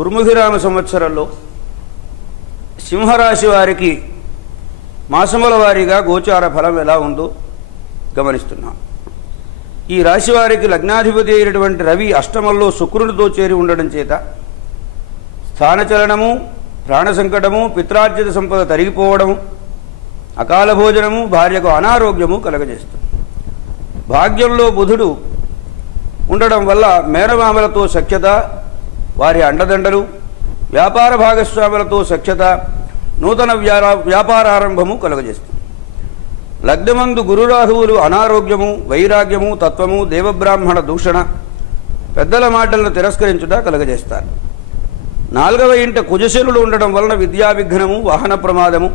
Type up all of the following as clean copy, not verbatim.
దుర్ముఖిరామ సంవత్సరంలో సింహరాశి వారికి మాసముల వారీగా గోచార ఫలం ఎలా ఉందో గమనిస్తున్నాం. ఈ రాశి వారికి లగ్నాధిపతి అయినటువంటి రవి అష్టమంలో శుక్రునితో చేరి ఉండడం చేత స్థానచలనము, ప్రాణ సంకటము, పిత్రార్జిత సంపద తరిగిపోవడము, అకాల భోజనము, భార్యకు అనారోగ్యము కలగజేస్తుంది. భాగ్యంలో బుధుడు ఉండడం వల్ల మేనమామలతో సఖ్యత, వారి అండదండలు, వ్యాపార భాగస్వాములతో సఖ్యత, నూతన వ్యాపారారంభము కలుగజేస్తుంది. లగ్నమందు గురురాహువులు అనారోగ్యము, వైరాగ్యము, తత్వము, దేవబ్రాహ్మణ దూషణ, పెద్దల మాటలను తిరస్కరించుట కలుగజేస్తారు. 4వ ఇంట కుజశనులు ఉండడం వలన విద్యా విఘ్నము, వాహన ప్రమాదము,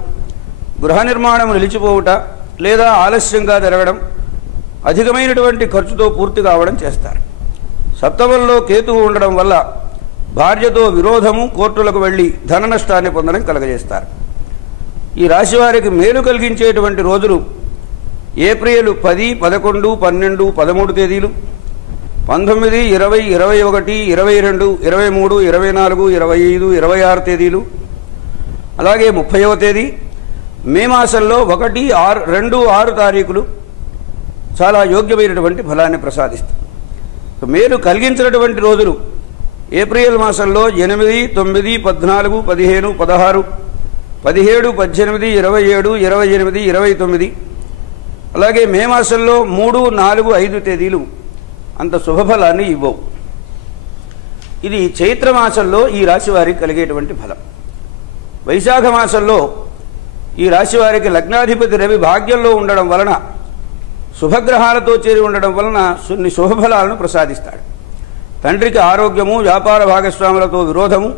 గృహ నిర్మాణము నిలిచిపోవుట లేదా ఆలస్యంగా జరగడం, అధికమైనటువంటి ఖర్చుతో పూర్తి కావడం చేస్తారు. సప్తమంలో కేతువు ఉండడం వల్ల భార్యతో విరోధము, కోర్టులకు వెళ్ళి ధన నష్టాన్ని పొందడం కలగజేస్తారు. ఈ రాశివారికి మేలు కలిగించేటువంటి రోజులు ఏప్రిల్ 10, 11, 12, 13 తేదీలు, 19, 20, 21, 22, 23, 24, 25, 26 తేదీలు, అలాగే 30వ తేదీ. మే మాసంలో 1, 2, 6 తారీఖులు చాలా యోగ్యమైనటువంటి ఫలాన్ని ప్రసాదిస్తాయి. మేలు కలిగించినటువంటి రోజులు ఏప్రిల్ మాసంలో 8, 9, 14, 15, 16, 17, 18, 27, 28, 29, అలాగే మే మాసంలో 3, 4, 5 తేదీలు అంత శుభఫలాన్ని ఇవ్వవు. ఇది చైత్ర మాసంలో ఈ రాశి వారికి కలిగేటువంటి ఫలం. వైశాఖ మాసంలో ఈ రాశి వారికి లగ్నాధిపతి రవి భాగ్యంలో ఉండడం వలన, శుభగ్రహాలతో చేరి ఉండడం వలన కొన్ని శుభఫలాలను ప్రసాదిస్తాడు. తండ్రికి ఆరోగ్యము, వ్యాపార భాగస్వాములతో విరోధము,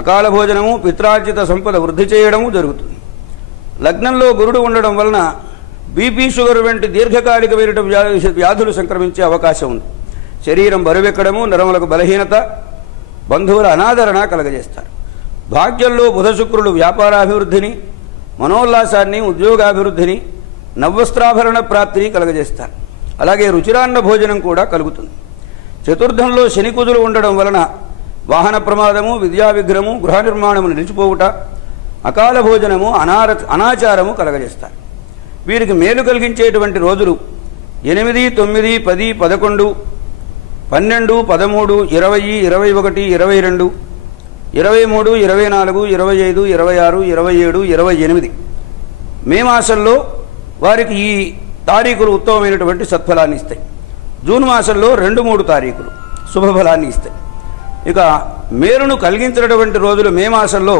అకాల భోజనము, పిత్రార్జిత సంపద వృద్ధి చేయడము జరుగుతుంది. లగ్నంలో గురుడు ఉండడం వలన బీపీ, షుగర్ వంటి దీర్ఘకాలికమైన వ్యాధులు సంక్రమించే అవకాశం ఉంది. శరీరం బరువెక్కడము, నరములకు బలహీనత, బంధువుల అనాదరణ కలగజేస్తారు. భాగ్యంలో బుధ శుక్రులు వ్యాపారాభివృద్ధిని, మనోల్లాసాన్ని, ఉద్యోగాభివృద్ధిని, నవవస్త్రాభరణ ప్రాప్తిని కలగజేస్తారు. అలాగే రుచిరాన్న భోజనం కూడా కలుగుతుంది. చతుర్థంలో శని కుజులు ఉండడం వలన వాహన ప్రమాదము, విద్యా విఘ్నము, గృహ నిర్మాణము నిలిచిపోవుట, అకాల భోజనము, అనాచారము కలగజేస్తారు. వీరికి మేలు కలిగించేటువంటి రోజులు 8, 9, 10, 11, 12, 13, 20, 21, 22, 23, 24, 25, 26, 27, 28. మే మాసంలో వారికి ఈ తారీఖులు ఉత్తమమైనటువంటి సత్ఫలాన్ని ఇస్తాయి. జూన్ మాసంలో 2, 3 తారీఖులు శుభఫలాన్ని ఇస్తాయి. ఇక మేలును కలిగించినటువంటి రోజులు మే మాసంలో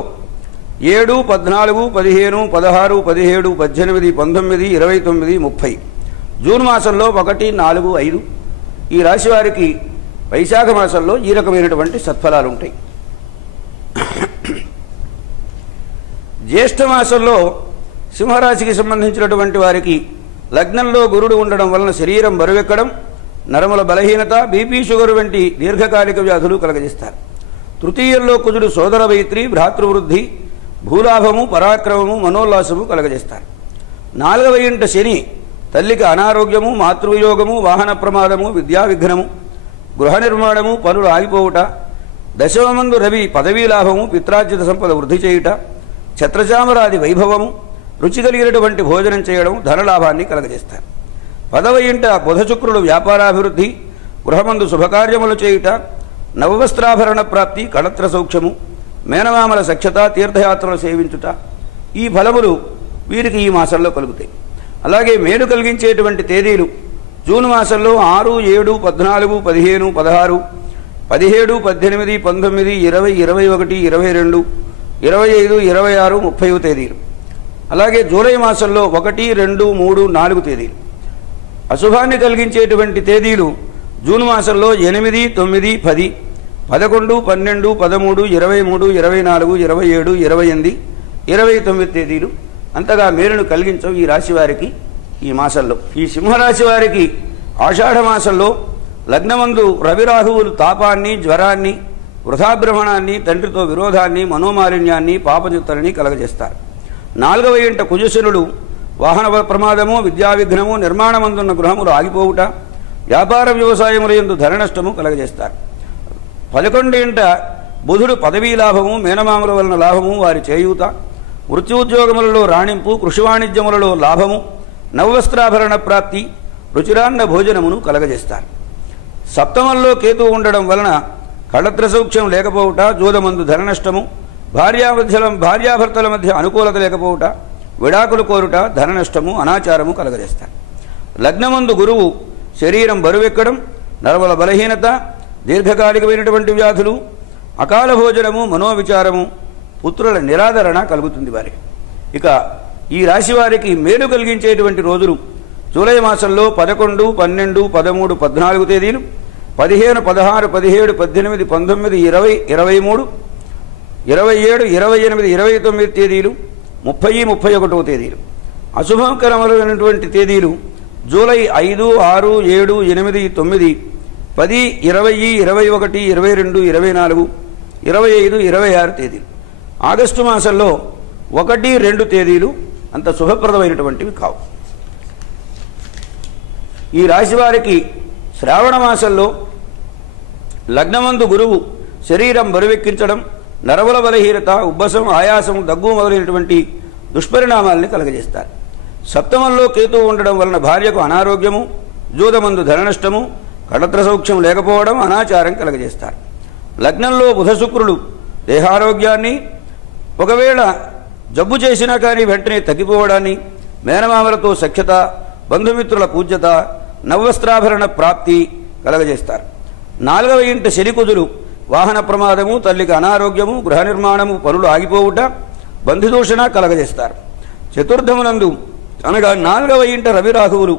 7, 14, 15, 16, 17, 18, 19, 29, 30. జూన్ మాసంలో 1, 4, 5. ఈ రాశి వారికి వైశాఖ మాసంలో ఈ రకమైనటువంటి సత్ఫలాలు ఉంటాయి. జ్యేష్ఠ మాసంలో సింహరాశికి సంబంధించినటువంటి వారికి లగ్నంలో గురుడు ఉండడం వలన శరీరం బరువెక్కడం, నరముల బలహీనత, బీపీ, షుగర్ వంటి దీర్ఘకాలిక వ్యాధులు కలగజేస్తారు. తృతీయంలో కుజుడు సోదర మైత్రి, భ్రాతృవృద్ధి, భూలాభము, పరాక్రమము, మనోల్లాసము కలగజేస్తారు. 4వ ఇంట శని తల్లికి అనారోగ్యము, మాతృయోగము, వాహన ప్రమాదము, విద్యా విఘ్నము, గృహ నిర్మాణము, పనులు ఆగిపోవుట, దశమమందు రవి పదవీ లాభము, పిత్రార్జిత సంపద వృద్ధి చేయుట, ఛత్రచామరాది వైభవము, రుచి కలిగినటువంటి భోజనం చేయడం, ధనలాభాన్ని కలగజేస్తారు. 10వ ఇంట బుధ శుక్రులు వ్యాపారాభివృద్ధి, గృహమందు శుభకార్యములు చేయుట, నవవస్త్రాభరణ ప్రాప్తి, కళత్ర సౌఖ్యము, మేనమామల సఖ్యత, తీర్థయాత్రలు సేవించుట, ఈ ఫలములు వీరికి ఈ మాసంలో కలుగుతాయి. అలాగే మేలు కలిగించేటువంటి తేదీలు జూన్ మాసంలో 6, 7, 14, 15, 16, 17, 18, 19, 20, 21, 22, 25, 26, 30 తేదీలు. అలాగే జూలై మాసంలో 1, 2, 3, 4 తేదీలు. అశుభాన్ని కలిగించేటువంటి తేదీలు జూన్ మాసంలో 8, 9, 10, 11, 12, 13, 23, 24, 27, 28, 29 తేదీలు. అంతగా మేలును కలిగించవు ఈ రాశి వారికి ఈ మాసంలో. ఈ సింహరాశి వారికి ఆషాఢ మాసంలో లగ్నమందు రవిరాహువులు తాపాన్ని, జ్వరాన్ని, వృథాభ్రమణాన్ని, తండ్రితో విరోధాన్ని, మనోమాలిన్యాన్ని, పాపచిత్తలని కలగజేస్తారు. 4వ ఇంట కుజశనులు వాహన ప్రమాదము, విద్యా విఘ్నము, నిర్మాణమందున్న గృహములు ఆగిపోవుట, వ్యాపార వ్యవసాయముల యందు ధన నష్టము కలగజేస్తారు. 11వ ఇంట బుధుడు పదవీ లాభము, మేనమామల వలన లాభము, వారి చేయూత, వృత్త్యుద్యోగములలో రాణింపు, కృషి వాణిజ్యములలో లాభము, నవవస్త్రాభరణ ప్రాప్తి, రుచిరాన్న భోజనమును కలగజేస్తారు. సప్తమంలో కేతువు ఉండడం వలన కళత్ర సౌఖ్యం లేకపోవుట, జూదమందు ధన నష్టము, భార్యాభర్తల మధ్య అనుకూలత లేకపోవుట, విడాకులు కోరుట, ధన నష్టము, అనాచారము కలగజేస్తారు. లగ్నమందు గురువు శరీరం బరువెక్కడం, నరముల బలహీనత, దీర్ఘకాలికమైనటువంటి వ్యాధులు, అకాల భోజనము, మనోవిచారము, పుత్రుల నిరాదరణ కలుగుతుంది వారికి. ఇక ఈ రాశి వారికి మేలు కలిగించేటువంటి రోజులు జూలై మాసంలో 11, 12, 13, 14 తేదీలు, 15, 16, 17, 18, 19, 20, 23, 27, 28, 29 తేదీలు, 30, 31 తేదీలు. అశుభకరమైనటువంటి తేదీలు జూలై 5, 6, 7, 8, 9, 10, 20, 21, 22, 24, 25, 26 తేదీలు. ఆగస్టు మాసంలో 1, 2 తేదీలు అంత శుభప్రదమైనటువంటివి కావు. ఈ రాశివారికి శ్రావణ మాసంలో లగ్నమందు గురువు శరీరం బరువెక్కించడం, నరముల బలహీనత, ఉబ్బసం, ఆయాసం, దగ్గు మొదలైనటువంటి దుష్పరిణామాలని కలగజేస్తారు. సప్తమంలో కేతువు ఉండడం వలన భార్యకు అనారోగ్యము, జూదమందు ధన నష్టము, కళత్ర సౌఖ్యం లేకపోవడం, అనాచారం కలగజేస్తారు. లగ్నంలో బుధ శుక్రులు దేహారోగ్యాన్ని, ఒకవేళ జబ్బు చేసినా కానీ వెంటనే తగ్గిపోవడాన్ని, మేనమామలతో సఖ్యత, బంధుమిత్రుల పూజ్యత, నవవస్త్రాభరణ ప్రాప్తి కలగజేస్తారు. 4వ ఇంట శనికుజులు వాహన ప్రమాదము, తల్లికి అనారోగ్యము, గృహ నిర్మాణము, పనులు ఆగిపోవుట, బంధుదూషణ కలగజేస్తారు. చతుర్థమునందు అనగా 4వ ఇంట రవిరాహువులు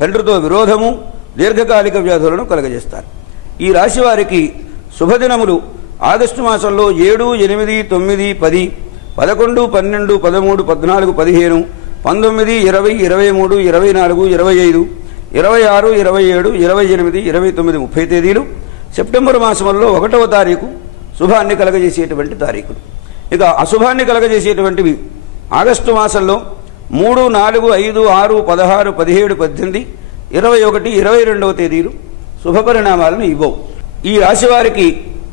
తండ్రితో విరోధము, దీర్ఘకాలిక వ్యాధులను కలగజేస్తారు. ఈ రాశి వారికి శుభదినములు ఆగస్టు మాసంలో 7, 8, 9, 10, 11, 12, 13, 14, 15, 19, 20, 23, 24, 25, 26, 27, 28, 29, 30 తేదీలు. సెప్టెంబర్ మాసంలో 1వ తారీఖు శుభాన్ని కలగజేసేటువంటి తారీఖులు. ఇక అశుభాన్ని కలగజేసేటువంటివి ఆగస్టు మాసంలో 3, 4, 5, 6, 16, 17, 18, 21, 22 తేదీలు శుభపరిణామాలను ఇవ్వవు. ఈ రాశివారికి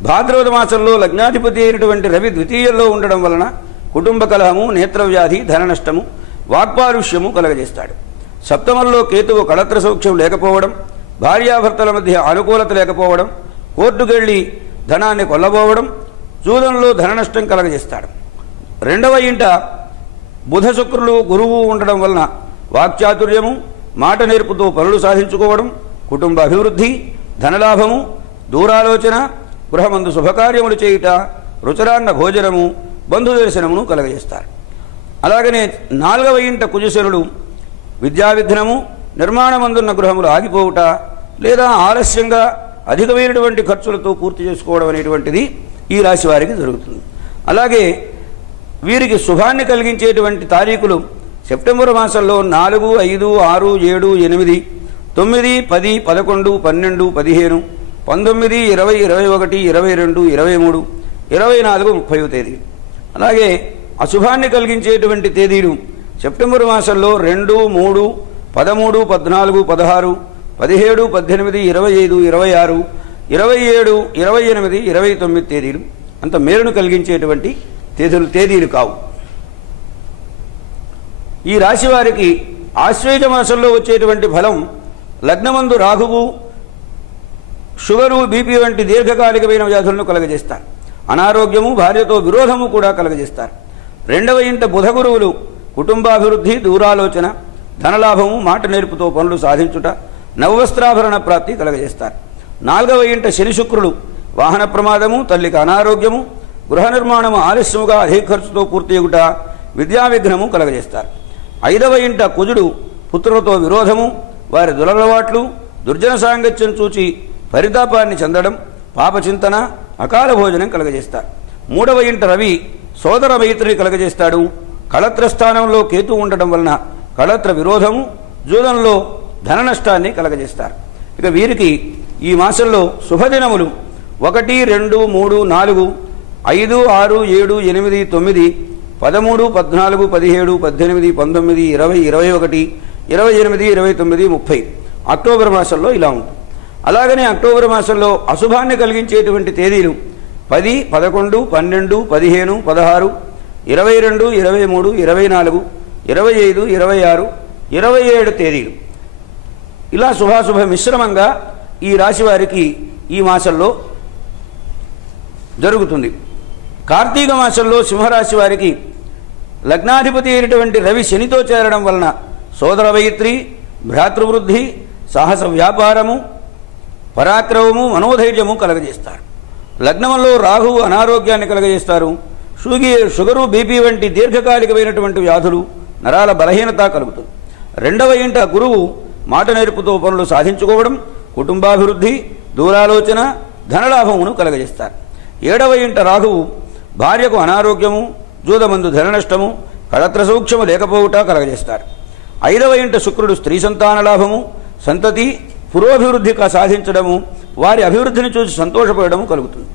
భాద్రపద మాసంలో లగ్నాధిపతి అయినటువంటి రవి ద్వితీయంలో ఉండడం వలన కుటుంబ కలహము, నేత్రవ్యాధి, ధన నష్టము, వాక్పారుష్యము కలగజేస్తాడు. సప్తమంలో కేతువు కళత్ర సౌఖ్యం లేకపోవడం, భార్యాభర్తల మధ్య అనుకూలత లేకపోవడం, కోర్టుకెళ్ళి ధనాన్ని కొల్లబోవడం, జూదంలో ధన నష్టం కలగజేస్తాడు. 2వ ఇంట బుధ శుక్రులు గురువు ఉండడం వలన వాక్చాతుర్యము, మాట నేర్పుతో పనులు సాధించుకోవడం, కుటుంబ అభివృద్ధి, ధనలాభము, దూరాలోచన, గృహమందు శుభకార్యములు చేయుట, రుచిరాన్న భోజనము, బంధుదర్శనమును కలగజేస్తారు. అలాగనే 4వ ఇంట కుజశనుడు విద్యా విఘ్నము, నిర్మాణమందున్న గృహములు ఆగిపోవుట, లేదా ఆలస్యంగా అధికమైనటువంటి ఖర్చులతో పూర్తి చేసుకోవడం అనేటువంటిది ఈ రాశి వారికి జరుగుతుంది. అలాగే వీరికి శుభాన్ని కలిగించేటువంటి తారీఖులు సెప్టెంబర్ మాసంలో 4, 5, 6, 7, 8, 9, 10, 11, 12, 15, 19, 20, 21, 22, 23, 24, 30 తేదీ. అలాగే అశుభాన్ని కలిగించేటువంటి తేదీలు సెప్టెంబర్ మాసంలో 2, 3, 13, 14, 16, 17, 18, 25, 26, 27, 28, 29 తేదీలు అంత మేలును కలిగించేటువంటి తేదీలు కావు. ఈ రాశి వారికి ఆశ్వేజ మాసంలో వచ్చేటువంటి ఫలం లగ్నమందు రాహువు షుగరు, బీపీ వంటి దీర్ఘకాలికమైన వ్యాధులను కలగజేస్తారు. అనారోగ్యము, భార్యతో విరోధము కూడా కలగజేస్తారు. 2వ ఇంట బుధ గురువులు కుటుంబాభివృద్ధి, దూరాలోచన, ధనలాభము, మాట నేర్పుతో పనులు సాధించుట, నవవస్త్రాభరణ ప్రాప్తి కలగజేస్తారు. 4వ ఇంట శని శుక్రులు వాహన ప్రమాదము, తల్లికి అనారోగ్యము, గృహ నిర్మాణము ఆలస్యముగా అధిక ఖర్చుతో పూర్తియుట, విద్యా విఘ్నము కలగజేస్తారు. 5వ ఇంట కుజుడు పుత్రులతో విరోధము, వారి దురలవాట్లు, దుర్జన సాంగత్యం చూచి పరితాపాన్ని చెందడం, పాపచింతన, అకాల భోజనం కలగజేస్తారు. 3వ ఇంట రవి సోదర మైత్రిని కలగజేస్తాడు. కళత్ర స్థానంలో కేతు ఉండటం వలన కళత్ర విరోధము, జూదంలో ధన నష్టాన్ని కలగజేస్తారు. ఇక వీరికి ఈ మాసంలో శుభదినములు 1, 2, 3, 4, 5, 6, 7, 8, 9, 13, 14, 17, 18, 19, 20, 21, 28, 29, 30 అక్టోబర్ మాసంలో ఇలా ఉంటుంది. అలాగనే అక్టోబర్ మాసంలో అశుభాన్ని కలిగించేటువంటి తేదీలు 10, 11, 12, 15, 16, 22, 23, 24, 25, 26, 27 తేదీలు. ఇలా శుభాశుభ మిశ్రమంగా ఈ రాశి వారికి ఈ మాసంలో జరుగుతుంది. కార్తీక మాసంలో సింహరాశి వారికి లగ్నాధిపతి అయినటువంటి రవి శనితో చేరడం వలన సోదర వైత్రి, భ్రాతృవృద్ధి, సాహస వ్యాపారము, పరాక్రమము, మనోధైర్యము కలగజేస్తారు. లగ్నంలో రాహువు అనారోగ్యాన్ని కలగజేస్తారు. షుగరు, బీపీ వంటి దీర్ఘకాలికమైనటువంటి వ్యాధులు, నరాల బలహీనత కలుగుతుంది. 2వ ఇంట గురువు మాట నేర్పుతో పనులు సాధించుకోవడం, కుటుంబాభివృద్ధి, దూరాలోచన, ధనలాభమును కలగజేస్తారు. 7వ ఇంట రాహువు భార్యకు అనారోగ్యము, జూదమందు ధన నష్టము, కళత్ర సూక్ష్మము లేకపోవుట కలగజేస్తారు. 5వ ఇంట శుక్రుడు స్త్రీ సంతాన లాభము, సంతతి, పురోభివృద్ధి సాధించడము, వారి అభివృద్ధిని చూసి సంతోషపడము కలుగుతుంది.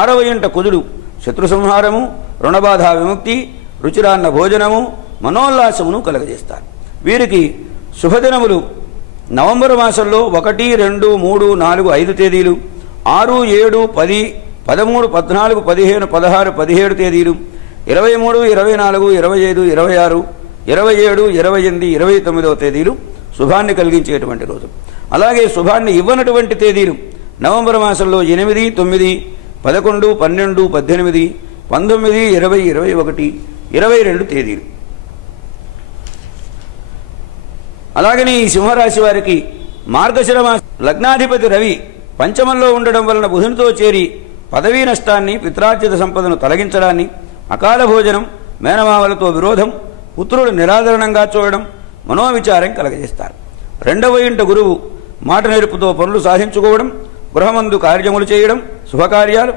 6వ ఇంట కుజుడు శత్రు సంహారము, రుణబాధ విముక్తి, రుచిరాన్న భోజనము, మనోల్లాసమును కలగజేస్తారు. వీరికి శుభదినములు నవంబర్ మాసంలో 1, 2, 3, 4, 5 తేదీలు, 6, 7, 10, 13, 14, 15, 16, 17 తేదీలు, 23, 24, 25, 26, 27, 28, 29వ తేదీలు శుభాన్ని కలిగించేటువంటి రోజు. అలాగే శుభాన్ని ఇవ్వనటువంటి తేదీలు నవంబర్ మాసంలో 8, 9, 11, 12, 18, 19, 20, 21, 22 తేదీలు. అలాగని ఈ సింహరాశి వారికి మార్గశిర మాస లగ్నాధిపతి రవి పంచమంలో ఉండడం వలన బుధునితో చేరి పదవీ నష్టాన్ని, పిత్రార్జిత సంపదను తొలగించడాన్ని, అకాల భోజనం, మేనమామలతో విరోధం, పుత్రుడు నిరాదరణంగా చూడడం, మనోవిచారం కలగజేస్తారు. 2వ ఇంట గురువు మాట నేర్పుతో పనులు సాధించుకోవడం, గృహమందు కార్యములు చేయడం, శుభకార్యాలు,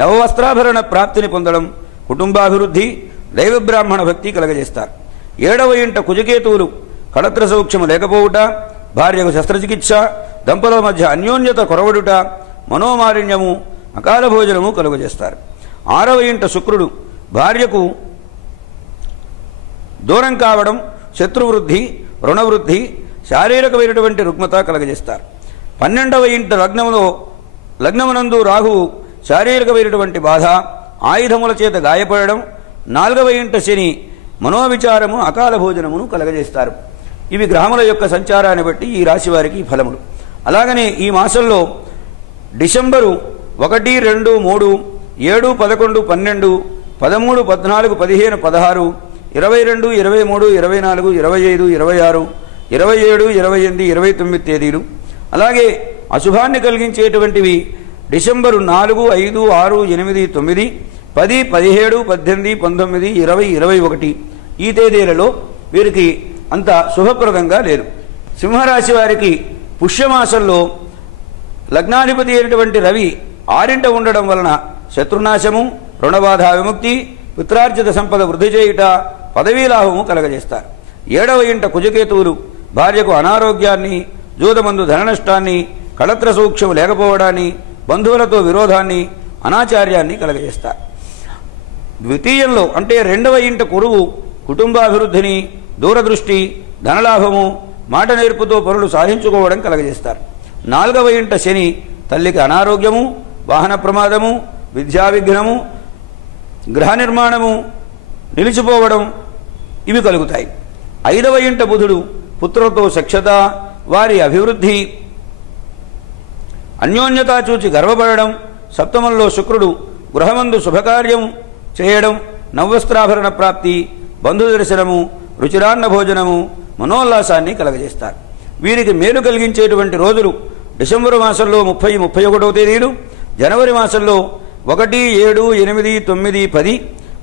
నవవస్త్రాభరణ ప్రాప్తిని పొందడం, కుటుంబాభివృద్ధి, దైవబ్రాహ్మణ భక్తి కలగజేస్తారు. 7వ ఇంట కుజకేతువులు కళత్ర సౌక్ష్యము లేకపోవుట, భార్యకు శస్త్రచికిత్స, దంపతుల మధ్య అన్యోన్యత కొరవడుట, మనోమాలిన్యము, అకాల భోజనము కలుగజేస్తారు. 6వ ఇంట శుక్రుడు భార్యకు దూరం కావడం, శత్రువృద్ధి, రుణవృద్ధి, శారీరకమైనటువంటి రుగ్మత కలగజేస్తారు. 12వ ఇంట లగ్నమునందు రాహువు శారీరకమైనటువంటి బాధ, ఆయుధముల చేత గాయపడడం, 4వ ఇంట శని మనోవిచారము, అకాల భోజనమును కలగజేస్తారు. ఇవి గ్రహముల యొక్క సంచారాన్ని బట్టి ఈ రాశి వారికి ఫలములు. అలాగనే ఈ మాసంలో డిసెంబరు 1, 2, 3, 7, 11, 12, 13, 14, 15, 16, 22, 23, 24, 25, 26, 27, 28, 29 తేదీలు. అలాగే అశుభాన్ని కలిగించేటువంటివి డిసెంబరు 4, 5, 6, 8, 9, 10, 17, 18, 19, 20, 21 ఈ తేదీలలో వీరికి అంత శుభప్రదంగా లేదు. సింహరాశి వారికి పుష్యమాసంలో లగ్నాధిపతి అయినటువంటి రవి 6ంట ఉండడం వలన శత్రునాశము, రుణబాధ విముక్తి, పిత్రార్జిత సంపద వృద్ధి చేయుట, పదవీలాభము కలగజేస్తారు. 7వ ఇంట కుజకేతువులు భార్యకు అనారోగ్యాన్ని, జూదమందు ధన నష్టాన్ని, కళత్ర సూక్ష్మం లేకపోవడాన్ని, బంధువులతో విరోధాన్ని, అనాచార్యాన్ని కలగజేస్తారు. ద్వితీయంలో అంటే 2వ ఇంట గురువు కుటుంబాభివృద్ధిని, దూరదృష్టి, ధనలాభము, మాట నేర్పుతో పనులు సాధించుకోవడం కలగజేస్తారు. 4వ ఇంట శని తల్లికి అనారోగ్యము, వాహన ప్రమాదము, విద్యా విఘ్నము, గృహ నిర్మాణము నిలిచిపోవడం ఇవి కలుగుతాయి. 5వ ఇంట బుధుడు పుత్రులతో సఖ్యత, వారి అభివృద్ధి, అన్యోన్యత చూచి గర్వపడడం, సప్తమంలో శుక్రుడు గృహమందు శుభకార్యం చేయడం, నవవస్త్రాభరణ ప్రాప్తి, బంధు దర్శనము, రుచిరాన్న భోజనము, మనోల్లాసాన్ని కలగజేస్తారు. వీరికి మేలు కలిగించేటువంటి రోజులు డిసెంబరు మాసంలో 30, 31వ తేదీలు, జనవరి మాసంలో 1, 7, 8, 9, 10,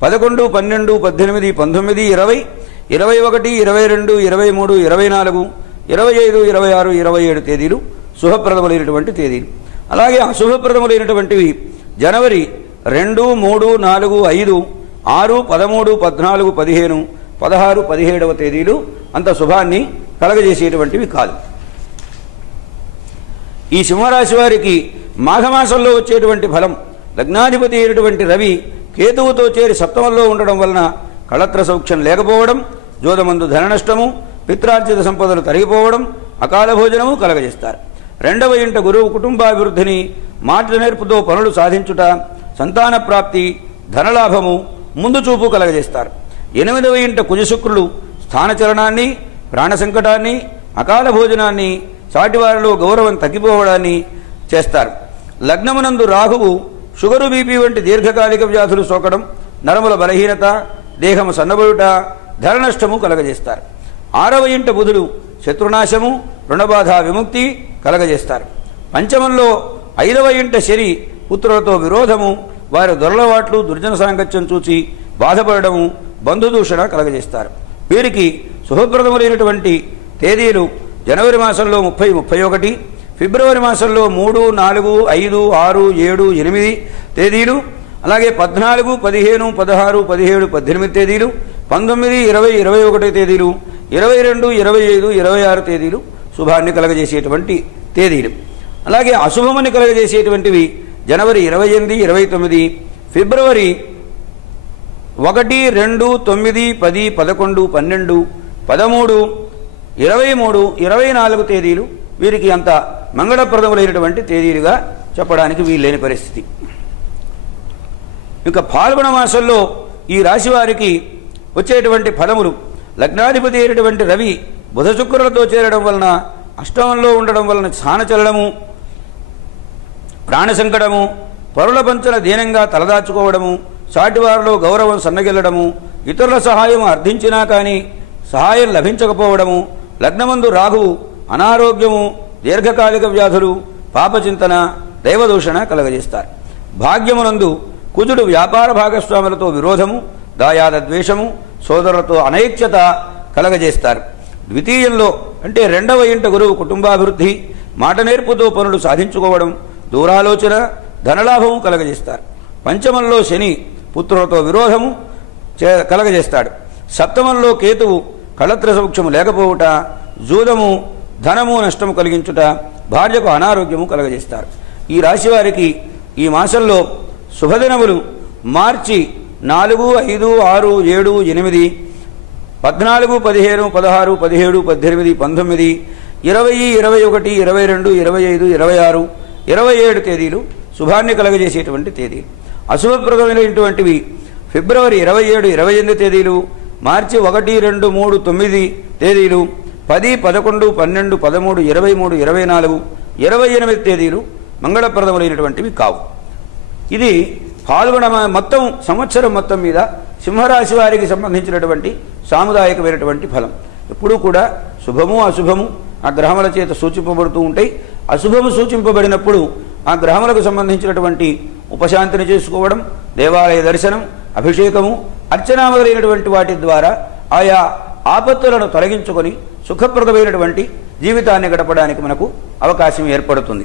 11, 12, 18, 19, 20, 21, 22, 23, 24, 25, 26, 27 తేదీలు శుభప్రదములైనటువంటి తేదీలు. అలాగే అశుభప్రదములైనటువంటివి జనవరి 2, 3, 4, 5, 6, 13, 14, 15, 16, 17వ తేదీలు అంత శుభాన్ని కలగజేసేటువంటివి కాదు. ఈ సింహరాశి వారికి మాఘమాసంలో వచ్చేటువంటి ఫలం లగ్నాధిపతి అయినటువంటి రవి కేతువుతో చేరి సప్తమంలో ఉండడం వలన కళత్ర సౌఖ్యం లేకపోవడం, జోదమందు ధన నష్టము, పిత్రార్జిత సంపదలు తరిగిపోవడం, అకాల భోజనము కలగజేస్తారు. 2వ ఇంట గురువు కుటుంబాభివృద్ధిని, మాట నేర్పుతో పనులు సాధించుట, సంతాన ప్రాప్తి, ధనలాభము, ముందు చూపు కలగజేస్తారు. 8వ ఇంట కుజశుక్రులు స్థానచలనాన్ని, ప్రాణ సంకటాన్ని, అకాల భోజనాన్ని, సాటివారిలో గౌరవం తగ్గిపోవడాన్ని చేస్తారు. లగ్నమునందు రాహువు షుగరు, బీపీ వంటి దీర్ఘకాలిక వ్యాధులు సోకడం, నరముల బలహీనత, దేహము సన్నబడుట, ధన నష్టము కలగజేస్తారు. 6వ ఇంట బుధుడు శత్రునాశము, రుణబాధ విముక్తి కలగజేస్తారు. పంచమంలో 5వ ఇంట శని పుత్రులతో విరోధము, వారి దొరలవాట్లు, దుర్జన సాంగత్యం చూచి బాధపడము, బంధుదూషణ కలగజేస్తారు. వీరికి శుభప్రదములైనటువంటి తేదీలు జనవరి మాసంలో 30, 31, ఫిబ్రవరి మాసంలో 3, 4, 5, 6, 7, 8 తేదీలు, అలాగే 14, 15, 16, 17, 18 తేదీలు, 19, 20, 21 తేదీలు, 22, 25, 26 తేదీలు శుభాన్ని కలగజేసేటువంటి తేదీలు. అలాగే అశుభమని కలగజేసేటువంటివి జనవరి 28, 29, ఫిబ్రవరి 1, 2, 9, 10, 11, 12, 13, 23, 24 తేదీలు వీరికి అంత మంగళప్రదములైనటువంటి తేదీలుగా చెప్పడానికి వీల్లేని పరిస్థితి. ఇక ఫాల్గుణ మాసంలో ఈ రాశి వారికి వచ్చేటువంటి ఫలములు, లగ్నాధిపతి అయినటువంటి రవి బుధ శుక్రులతో చేరడం వలన, అష్టమంలో ఉండడం వలన స్థానచలనము, ప్రాణ సంకటము, పరుల పంచన దీనంగా తలదాచుకోవడము, సాటివారిలో గౌరవం సన్నగిల్లడము, ఇతరుల సహాయం అర్థించినా కానీ సహాయం లభించకపోవడము, లగ్నమందు రాహువు అనారోగ్యము, దీర్ఘకాలిక వ్యాధులు, పాపచింతన, దైవదూషణ కలగజేస్తారు. భాగ్యమునందు కుజుడు వ్యాపార భాగస్వాములతో విరోధము, దాయాద ద్వేషము, సోదరులతో అనైక్యత కలగజేస్తారు. ద్వితీయంలో అంటే 2వ ఇంట గురువు కుటుంబాభివృద్ధి, మాట నేర్పుతో పనులు సాధించుకోవడం, దూరాలోచన, ధనలాభము కలగజేస్తారు. పంచమంలో శని పుత్రులతో విరోధము కలగజేస్తాడు. సప్తమంలో కేతువు కళత్ర సౌఖ్యము లేకపోవుట, జూదము, ధనము నష్టము కలిగించుట, భార్యకు అనారోగ్యము కలగజేస్తారు. ఈ రాశి వారికి ఈ మాసంలో శుభదినములు మార్చి 4, 5, 6, 7, 8, 14, 15, 16, 17, 18, 19, 20, 21, 22, 25, 26, 27 తేదీలు శుభాన్ని కలగజేసేటువంటి తేదీలు. అశుభప్రదమైనటువంటివి ఫిబ్రవరి 27, 28 తేదీలు, మార్చి 1, 2, 3, 9 తేదీలు, 10, 11, 12, 13, 23, 24, 28 తేదీలు మంగళప్రదములైనటువంటివి కావు. ఇది ఫాల్గుణ మొత్తం సంవత్సరం మొత్తం మీద సింహరాశి వారికి సంబంధించినటువంటి సాముదాయికమైనటువంటి ఫలం. ఎప్పుడూ కూడా శుభము అశుభము ఆ గ్రహముల చేత సూచింపబడుతూ ఉంటాయి. అశుభము సూచింపబడినప్పుడు ఆ గ్రహములకు సంబంధించినటువంటి ఉపశాంతిని చేసుకోవడం, దేవాలయ దర్శనం, అభిషేకము, అర్చన మొదలైనటువంటి వాటి ద్వారా ఆయా ఆపత్తులను తొలగించుకొని సుఖప్రదమైనటువంటి జీవితాన్ని గడపడానికి మనకు అవకాశం ఏర్పడుతుంది.